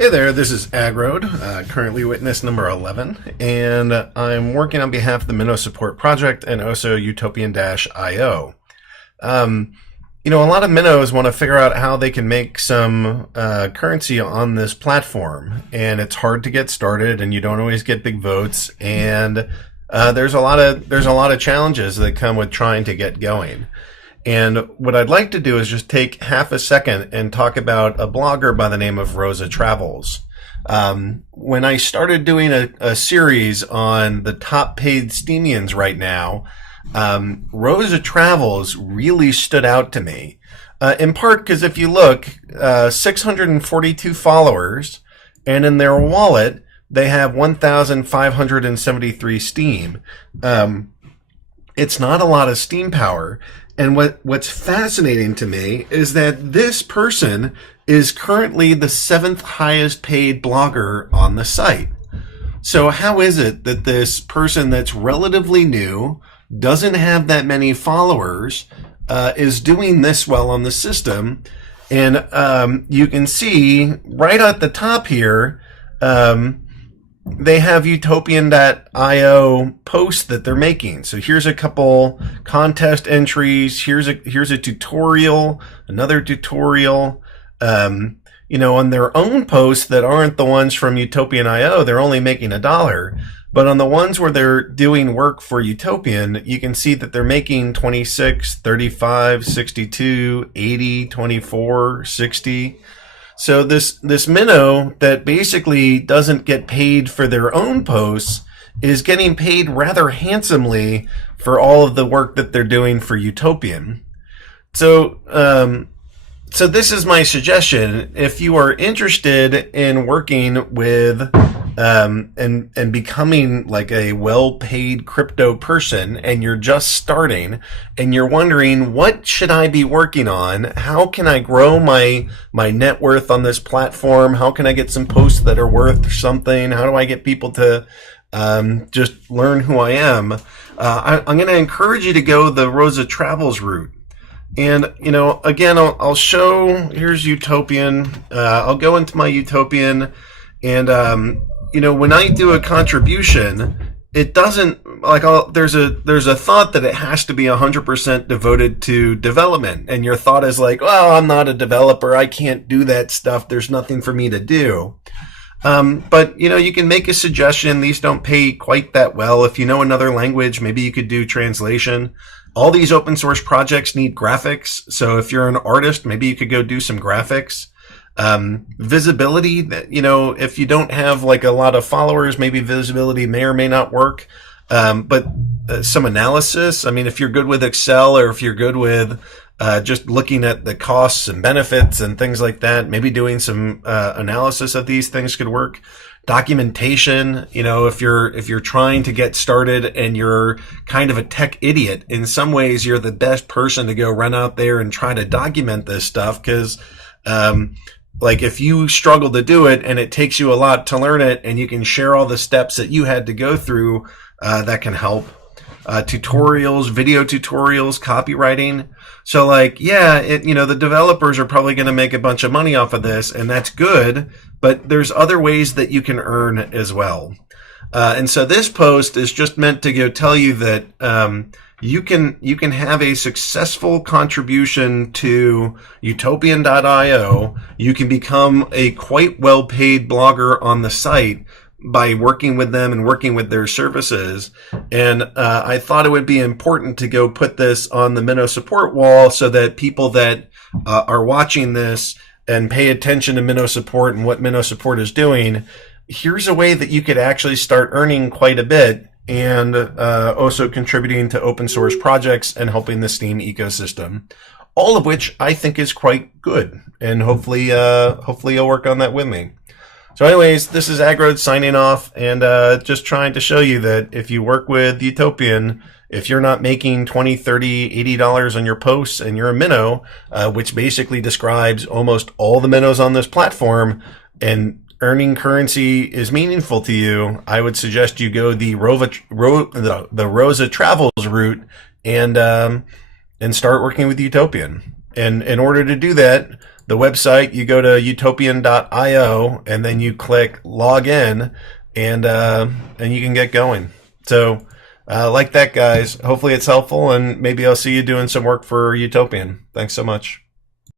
Hey there, this is Agrode, currently witness number 11, and I'm working on behalf of the Minnow Support Project and also Utopian-io. A lot of minnows want to figure out how they can make some currency on this platform, and it's hard to get started, and you don't always get big votes, and there's a lot of challenges that come with trying to get going. And what I'd like to do is just take half a second and talk about a blogger by the name of Rosa Travels. When I started doing a series on the top paid Steemians right now, Rosa Travels really stood out to me. In part because if you look, 642 followers, and in their wallet, they have 1,573 Steem. It's not a lot of Steem power. And what's fascinating to me is that this person is currently the 7th highest paid blogger on the site. So how is it that this person that's relatively new, doesn't have that many followers, is doing this well on the system? And you can see right at the top here, they have Utopian.io posts that they're making. So here's a couple contest entries. Here's a tutorial, another tutorial. On their own posts that aren't the ones from Utopian.io, they're only making $1. But on the ones where they're doing work for Utopian, you can see that they're making 26, 35, 62, 80, 24, 60. So this minnow that basically doesn't get paid for their own posts is getting paid rather handsomely for all of the work that they're doing for Utopian. So this is my suggestion. If you are interested in working with and becoming like a well-paid crypto person, and you're just starting and you're wondering, what should I be working on? How can I grow my net worth on this platform? How can I get some posts that are worth something? How do I get people to just learn who I am? I'm going to encourage you to go the Rosa Travels route. And, again, I'll show, here's Utopian. I'll go into my Utopian, and, when I do a contribution, it doesn't, there's a thought that it has to be 100% devoted to development. And your thought is like, well, I'm not a developer. I can't do that stuff. There's nothing for me to do. But, you can make a suggestion. These don't pay quite that well. If you know another language, maybe you could do translation. All these open source projects need graphics. So if you're an artist, maybe you could go do some graphics. Visibility, that, if you don't have like a lot of followers, maybe visibility may or may not work. But some analysis. I mean, if you're good with Excel, or if you're good with just looking at the costs and benefits and things like that, maybe doing some analysis of these things could work. Documentation, if you're trying to get started and you're kind of a tech idiot, in some ways you're the best person to go run out there and try to document this stuff, because if you struggle to do it and it takes you a lot to learn it, and you can share all the steps that you had to go through, that can help. Tutorials, video tutorials, copywriting. So the developers are probably going to make a bunch of money off of this, and that's good, but there's other ways that you can earn as well. And so this post is just meant to go tell you that, you can have a successful contribution to Utopian.io. You can become a quite well-paid blogger on the site by working with them and working with their services. And I thought it would be important to go put this on the Minnow support wall, so that people that are watching this and pay attention to Minnow support and what Minnow support is doing, here's a way that you could actually start earning quite a bit, and also contributing to open source projects and helping the Steem ecosystem, all of which I think is quite good. And hopefully you'll work on that with me. So anyways, this is Agrode signing off, and just trying to show you that if you work with Utopian, if you're not making $20, $30, $80 on your posts, and you're a minnow, which basically describes almost all the minnows on this platform, and earning currency is meaningful to you, I would suggest you go the Rosa Travels route and start working with Utopian. And in order to do that, The website, you go to Utopian.io and then you click log in, and you can get going. So like that, guys. Hopefully it's helpful, and maybe I'll see you doing some work for Utopian. Thanks so much.